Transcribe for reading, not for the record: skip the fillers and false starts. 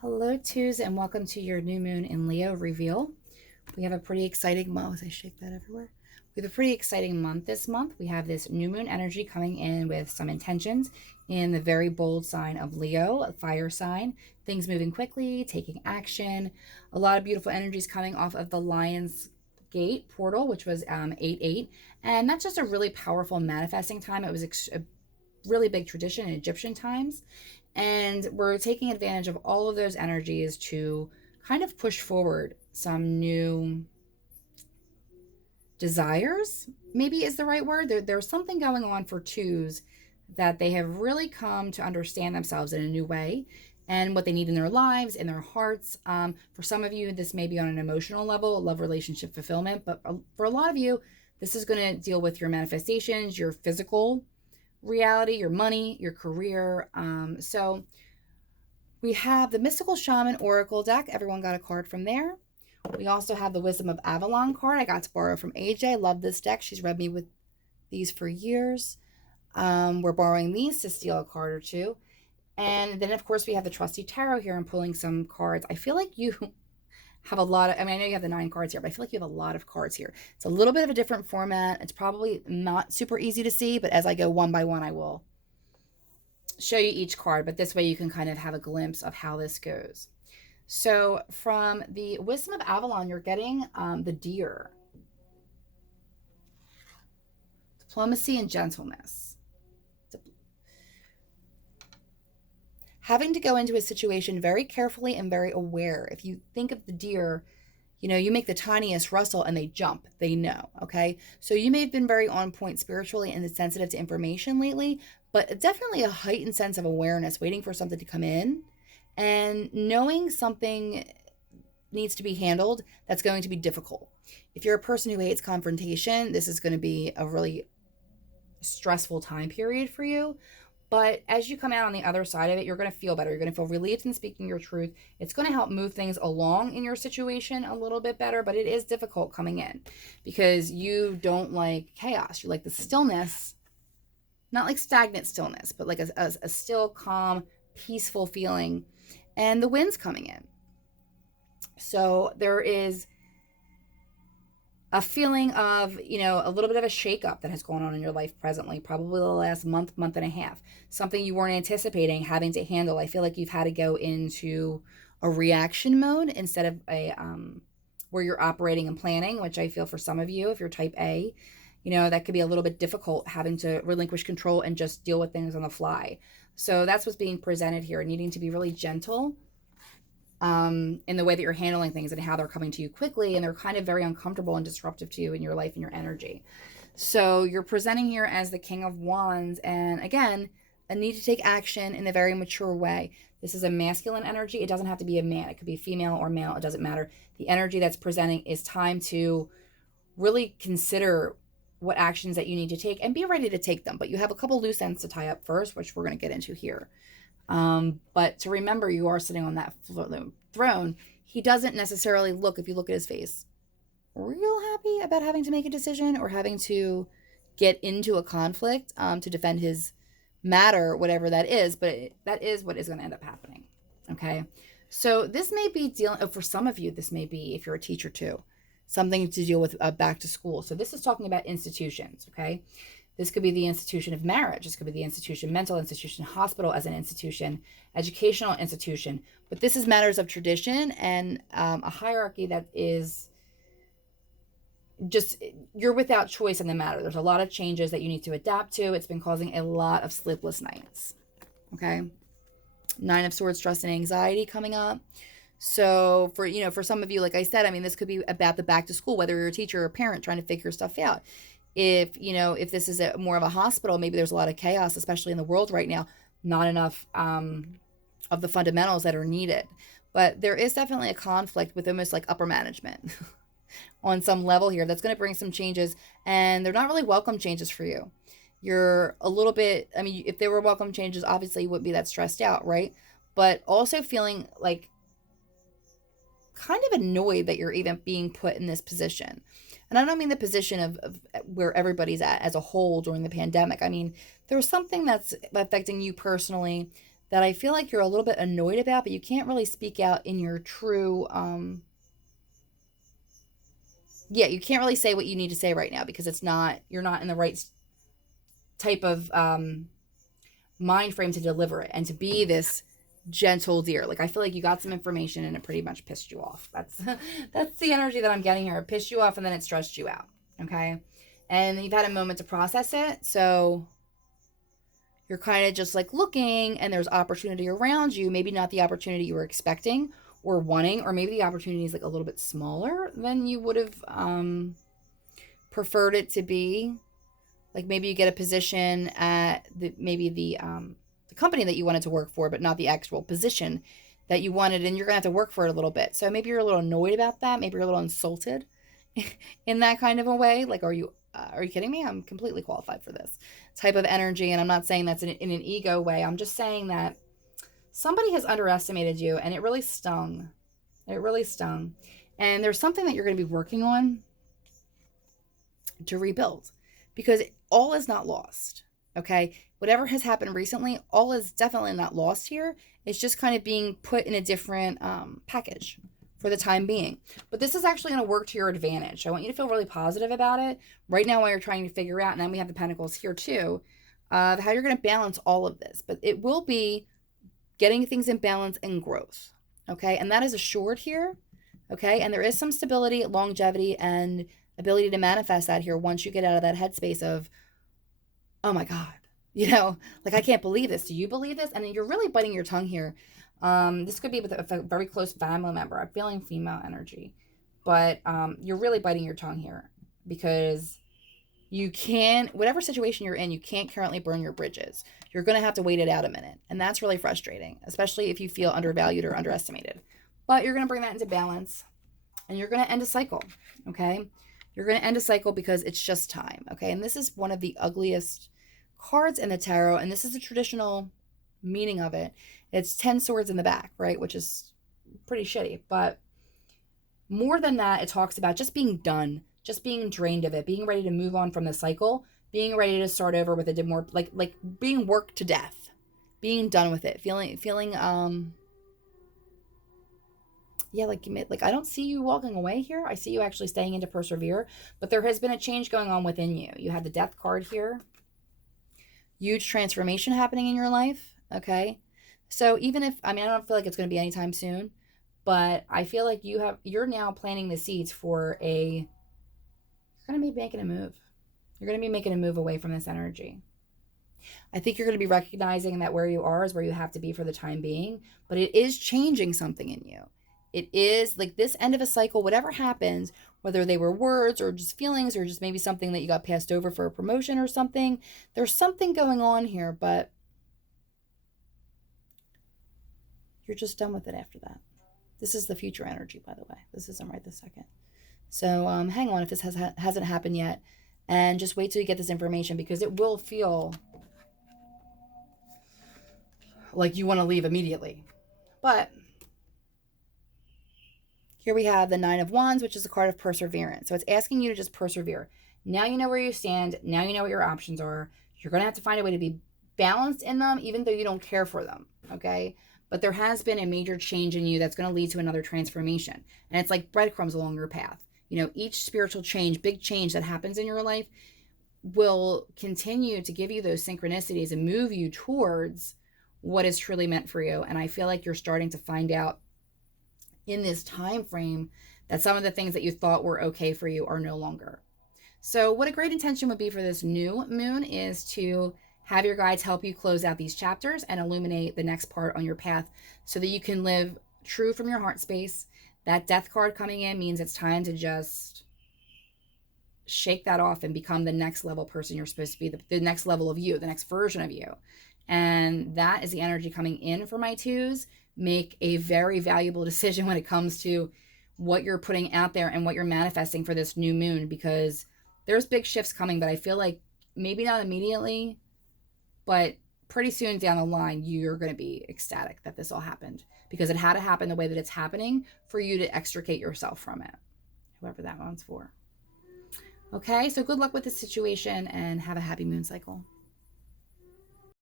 Hello, twos, and welcome to your new moon in Leo reveal. We have a pretty exciting month. I shake that everywhere. We have a pretty exciting month this month. We have this new moon energy coming in with some intentions in the very bold sign of Leo, a fire sign, things moving quickly, taking action. A lot of beautiful energies coming off of the Lion's Gate portal, which was 8-8. And that's just a really powerful manifesting time. It was a really big tradition in Egyptian times. And we're taking advantage of all of those energies to kind of push forward some new desires, maybe is the right word. There's something going on for twos that they have really come to understand themselves in a new way and what they need in their lives, in their hearts. For some of you, this may be on an emotional level, love relationship fulfillment, but for a lot of you, this is going to deal with your manifestations, your physical reality, your money, your career. So we have the Mystical Shaman Oracle deck. Everyone got a card from there. We also have the Wisdom of Avalon card I got to borrow from AJ. Love this deck. She's read me with these for years. We're borrowing these to steal a card or two. And then, of course, we have the Trusty Tarot here and pulling some cards. I feel like you have a lot of, I know you have the 9 cards here, but I feel like you have a lot of cards here. It's a little bit of a different format. It's probably not super easy to see, but as I go one by one, I will show you each card, but this way you can kind of have a glimpse of how this goes. So from the Wisdom of Avalon, you're getting the Deer. Diplomacy and gentleness. Having to go into a situation very carefully and very aware. If you think of the deer, you make the tiniest rustle and they jump. They know, okay? So you may have been very on point spiritually and sensitive to information lately, but definitely a heightened sense of awareness, waiting for something to come in and knowing something needs to be handled that's going to be difficult. If you're a person who hates confrontation, this is going to be a really stressful time period for you. But as you come out on the other side of it, you're going to feel better. You're going to feel relieved in speaking your truth. It's going to help move things along in your situation a little bit better, but it is difficult coming in because you don't like chaos. You like the stillness, not like stagnant stillness, but like a still, calm, peaceful feeling. And the wind's coming in. So there is a feeling of, a little bit of a shakeup that has gone on in your life presently, probably the last month, month and a half. Something you weren't anticipating having to handle. I feel like you've had to go into a reaction mode instead of a where you're operating and planning, which I feel for some of you, if you're type A, that could be a little bit difficult having to relinquish control and just deal with things on the fly. So that's what's being presented here, needing to be really gentle in the way that you're handling things and how they're coming to you quickly, and they're kind of very uncomfortable and disruptive to you in your life and your energy. So you're presenting here as the King of Wands, and again, a need to take action in a very mature way. This is a masculine energy. It doesn't have to be a man. It could be female or male. It doesn't matter. The energy that's presenting is time to really consider what actions that you need to take and be ready to take them. But you have a couple loose ends to tie up first, which we're going to get into here. But to remember, you are sitting on that throne. He doesn't necessarily look, if you look at his face, real happy about having to make a decision or having to get into a conflict to defend his matter, whatever that is. But that is what is going to end up happening. Okay. So this may be dealing, for some of you, this may be, if you're a teacher too, something to deal with back to school. So this is talking about institutions. Okay. This could be the institution of marriage. This could be the institution, mental institution, hospital as an institution, educational institution. But this is matters of tradition and a hierarchy that is just, you're without choice in the matter. There's a lot of changes that you need to adapt to. It's been causing a lot of sleepless nights. Okay. 9 of Swords, stress and anxiety coming up. So for some of you, like I said, this could be about the back to school, whether you're a teacher or a parent trying to figure stuff out. If this is more of a hospital, maybe there's a lot of chaos, especially in the world right now, not enough of the fundamentals that are needed. But there is definitely a conflict with almost like upper management on some level here that's going to bring some changes, and they're not really welcome changes for you. You're a little bit, if they were welcome changes, obviously you wouldn't be that stressed out, right? But also feeling like kind of annoyed that you're even being put in this position. And I don't mean the position of where everybody's at as a whole during the pandemic. There's something that's affecting you personally that I feel like you're a little bit annoyed about, but you can't really speak out in your true, yeah, you can't really say what you need to say right now because you're not in the right type of mind frame to deliver it and to be this gentle deer. Like, I feel like you got some information and it pretty much pissed you off. That's that's the energy that I'm getting here. It pissed you off and then it stressed you out. Okay. And you've had a moment to process it. So you're kind of just like looking and there's opportunity around you, maybe not the opportunity you were expecting or wanting, or maybe the opportunity is like a little bit smaller than you would have preferred it to be. Like, maybe you get a position at the company that you wanted to work for, but not the actual position that you wanted, and you're gonna have to work for it a little bit. So maybe you're a little annoyed about that. Maybe you're a little insulted in that kind of a way. Like, are you kidding me? I'm completely qualified for this type of energy, and I'm not saying that's in an ego way. I'm just saying that somebody has underestimated you, and it really stung. It really stung. And there's something that you're going to be working on to rebuild, because all is not lost. Okay. Whatever has happened recently, all is definitely not lost here. It's just kind of being put in a different package for the time being. But this is actually going to work to your advantage. So I want you to feel really positive about it right now while you're trying to figure out. And then we have the Pentacles here too, of how you're going to balance all of this. But it will be getting things in balance and growth. Okay. And that is assured here. Okay. And there is some stability, longevity, and ability to manifest that here once you get out of that headspace of, oh my God, like, I can't believe this. Do you believe this? And you're really biting your tongue here. This could be with a very close family member. I'm feeling female energy, but you're really biting your tongue here because you can't, whatever situation you're in, you can't currently burn your bridges. You're going to have to wait it out a minute. And that's really frustrating, especially if you feel undervalued or underestimated. But you're going to bring that into balance and you're going to end a cycle. Okay. You're going to end a cycle because it's just time. Okay. And this is one of the ugliest cards in the tarot. And this is the traditional meaning of it. It's 10 swords in the back, right? Which is pretty shitty. But more than that, it talks about just being done, just being drained of it, being ready to move on from the cycle, being ready to start over with a more like being worked to death, being done with it, feeling yeah, like I don't see you walking away here. I see you actually staying in to persevere, but there has been a change going on within you. You had the Death card here. Huge transformation happening in your life, okay? So even if, I don't feel like it's going to be anytime soon, but I feel like you're now planting the seeds for you're going to be making a move. You're going to be making a move away from this energy. I think you're going to be recognizing that where you are is where you have to be for the time being, but it is changing something in you. It is like this end of a cycle, whatever happens, whether they were words or just feelings or just maybe something that you got passed over for a promotion or something. There's something going on here, but you're just done with it after that. This is the future energy, by the way. This isn't right this second. So hang on if this hasn't happened yet. And just wait till you get this information because it will feel like you want to leave immediately. But here we have the Nine of Wands, which is a card of perseverance. So it's asking you to just persevere. Now you know where you stand. Now you know what your options are. You're going to have to find a way to be balanced in them, even though you don't care for them, okay? But there has been a major change in you that's going to lead to another transformation. And it's like breadcrumbs along your path. Each spiritual change, big change that happens in your life will continue to give you those synchronicities and move you towards what is truly meant for you. And I feel like you're starting to find out in this time frame that some of the things that you thought were okay for you are no longer. So what a great intention would be for this new moon is to have your guides help you close out these chapters and illuminate the next part on your path so that you can live true from your heart space. That Death card coming in means it's time to just shake that off and become the next level person you're supposed to be, the next level of you, the next version of you. And that is the energy coming in for my twos. Make a very valuable decision when it comes to what you're putting out there and what you're manifesting for this new moon, because there's big shifts coming, but I feel like maybe not immediately, but pretty soon down the line, you're going to be ecstatic that this all happened because it had to happen the way that it's happening for you to extricate yourself from it, whoever that one's for. Okay, so good luck with this situation and have a happy moon cycle.